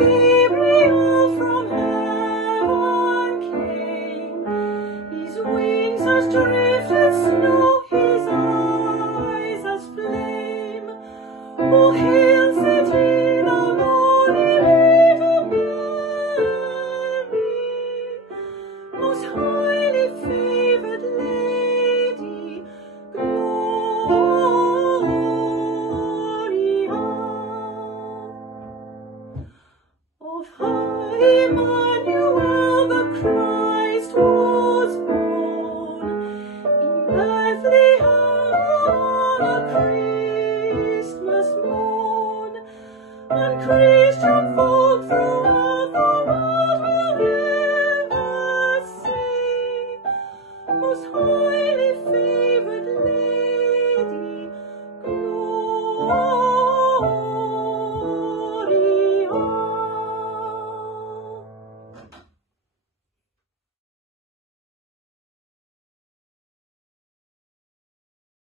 Gabriel from heaven came. His wings as drifted snow, his eyes as flame. Oh, hail, city, the Lordly little Mary, most highly favored lady, Gloria. Of her Emmanuel the Christ was born, in Bethlehem on a Christmas morn, and Christian folk